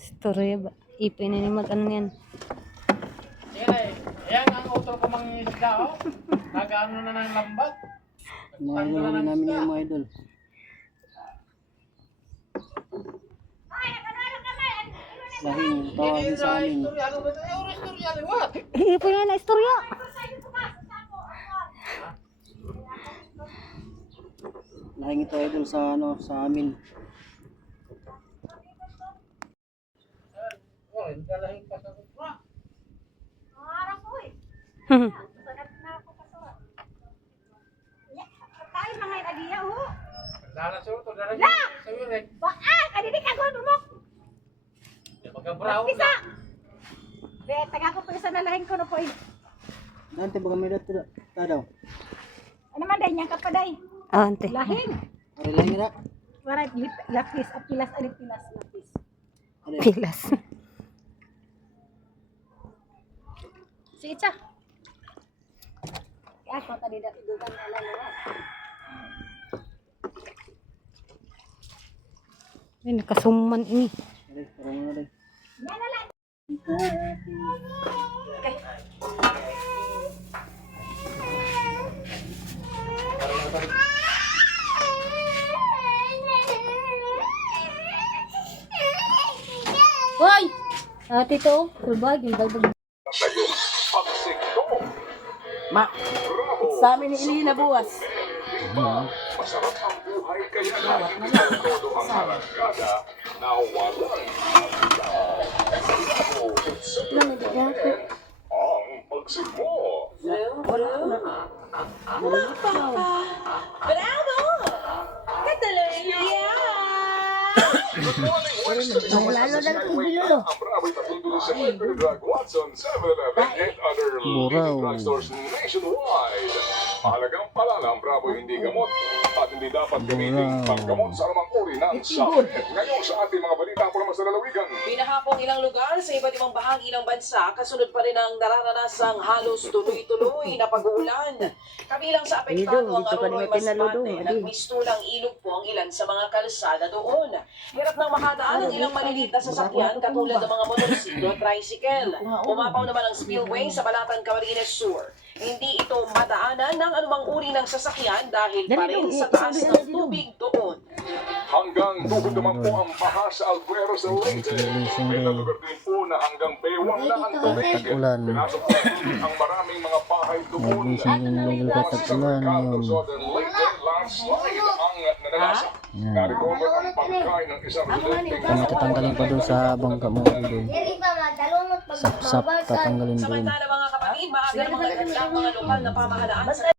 Istorya ba? Ipin na ni mag ano yan. Yan eh. Yan ang utol ko mga isda, oh. Nagaano na ng lambat. Idol huli namin yung mga idol. Lahing tawagin sa amin. Istorya, ano? Eh, liwat. Ipin na na istorya. Lahing ito idol sa ano sa amin. Oh, hindi ka lahing pa sa kupra. Tayo mga inagiya, ho. Dala sa utol, dala sa wirik. Baa, kanini ka gawin mo. Pisa. na. Be, taga ko pa isa na lahing ko na po. eh. Dante baga may dato ta daw. Ano man day, niyang kapaday. Ah, ante. Lahing. Ari lahing na. Wala, lapis, at pilas, alip pilas, lapis. Pilas. Si Icha. Kaya ako, tadi dati dugan na lalawas. Ay, nakasuman ini. Ano lang. Hoy! Ah, tito, sulbag, yung balbag. Ma, sa amin ni Ilina buwas. Masarap ang buhay kaya laging todo ang harangkada na walang ang pagsigmo. Good morning, West Lalo na lang kung binulo. Ang Bravo'y patutuloy sa Hyper Drug Watson, 7-Eleven, and other leading drugstores nationwide. Mahalagang paalala ang Bravo hindi gamot at hindi dapat gamitin panggamot sa anumang uri ng sakit. Ngayon sa ating mga balita po naman sa lalawigan. Pinahapong ilang lugar sa iba't ibang bahagi ng bansa, kasunod pa rin ang nararanasang halos tuloy-tuloy na pag-uulan. Kabilang sa apektado ang Aroroy Masbate, nagmistulang ilog po ang ilan sa mga kalsada doon. Hirap nang makadaan ang ilang maliliit na sasakyan katulad ng mga motorsiklo at tricycle. Umapaw naman ang spillway sa Balatan Camarines Sur. Hindi ito madaanan ng anumang uri ng sasakyan dahil pa rin sa taas ng tubig doon. Hanggang tuhod naman po ang baha sa Alguero sa Leyte. May nalugar din po na hanggang bewang na ang tubig. Tag-ulan. Pinasok na tubig ang maraming mga bahay doon. At ulan yun. Southern Leyte, landslide ang nananasa. Narecover ang pagkain ng isang residente. Kung matatanggalin pa doon sa bangka mo idol. Sap-sap tatanggalin doon. Samantala mga kapatid, maaga namang naghandang mga lokal na pamahalaan sa